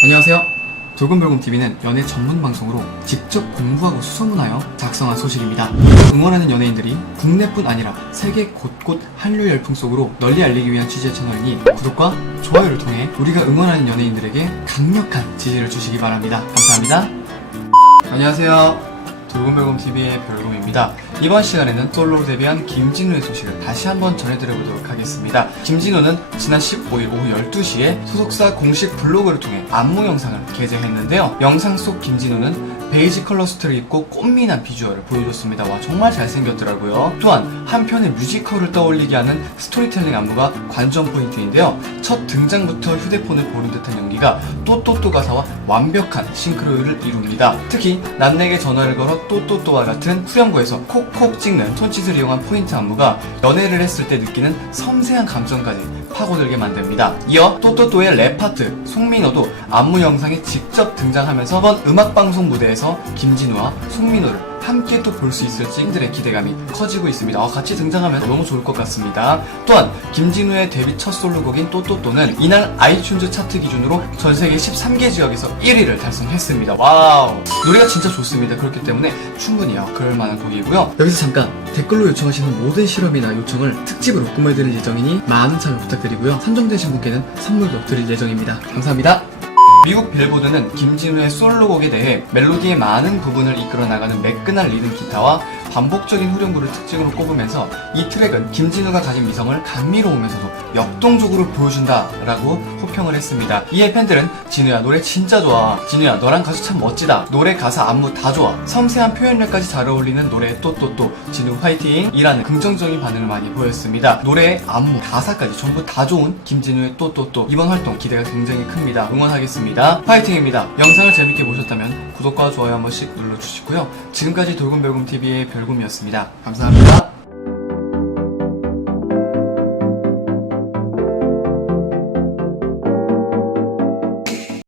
안녕하세요. 돌곰별곰TV는 연애 전문 방송으로 직접 공부하고 수소문하여 작성한 소식입니다. 응원하는 연예인들이 국내뿐 아니라 세계 곳곳 한류 열풍 속으로 널리 알리기 위한 취지의 채널이니 구독과 좋아요를 통해 우리가 응원하는 연예인들에게 강력한 지지를 주시기 바랍니다. 감사합니다. 안녕하세요. 돌곰별곰TV의 별곰입니다. 이번 시간에는 솔로로 데뷔한 김진우의 소식을 다시 한번 전해드려보도록 하겠습니다. 김진우는 지난 15일 오후 12시에 소속사 공식 블로그를 통해 안무 영상을 게재했는데요. 영상 속 김진우는 베이지 컬러 수트를 입고 꽃미남 비주얼을 보여줬습니다. 와 정말 잘생겼더라고요. 또한 한편의 뮤지컬을 떠올리게 하는 스토리텔링 안무가 관전 포인트인데요. 첫 등장부터 휴대폰을 보는 듯한 연기가 또또또 가사와 완벽한 싱크로율을 이룹니다. 특히 난 내게 전화를 걸어 또또또와 같은 후렴구에서 콕콕 찍는 톤짓을 이용한 포인트 안무가 연애를 했을 때 느끼는 섬세한 감정까지 파고들게 만듭니다. 이어 또또또의 랩 파트 송민호도 안무 영상에 직접 등장하면서 이번 음악 방송 무대에 서 김진우와 송민호를 함께 또 볼 수 있을지 팬들의 기대감이 커지고 있습니다. 아, 같이 등장하면 너무 좋을 것 같습니다. 또한 김진우의 데뷔 첫 솔로곡인 또또또는 이날 아이튠즈 차트 기준으로 전 세계 13개 지역에서 1위를 달성했습니다. 와우 노래가 진짜 좋습니다. 그렇기 때문에 충분히요 그럴 만한 곡이고요. 여기서 잠깐 댓글로 요청하시는 모든 실험이나 요청을 특집으로 꾸며드릴 예정이니 많은 참여 부탁드리고요. 선정되신 분께는 선물도 드릴 예정입니다. 감사합니다. 미국 빌보드는 김진우의 솔로곡에 대해 멜로디의 많은 부분을 이끌어 나가는 매끈한 리듬 기타와 반복적인 후렴구를 특징으로 꼽으면서 이 트랙은 김진우가 가진 미성을 감미로우면서도 역동적으로 보여준다라고 호평을 했습니다. 이에 팬들은 진우야 노래 진짜 좋아. 진우야 너랑 가수 참 멋지다. 노래 가사 안무 다 좋아. 섬세한 표현력까지 잘 어울리는 노래 또또또 진우 화이팅! 이라는 긍정적인 반응을 많이 보였습니다. 노래 안무 가사까지 전부 다 좋은 김진우의 또또 또 이번 활동 기대가 굉장히 큽니다. 응원하겠습니다. 화이팅입니다. 영상을 재밌게 보셨다면 구독과 좋아요 한 번씩 눌러주시고요. 지금까지 돌곰별곰TV의 별곰이었습니다. 감사합니다.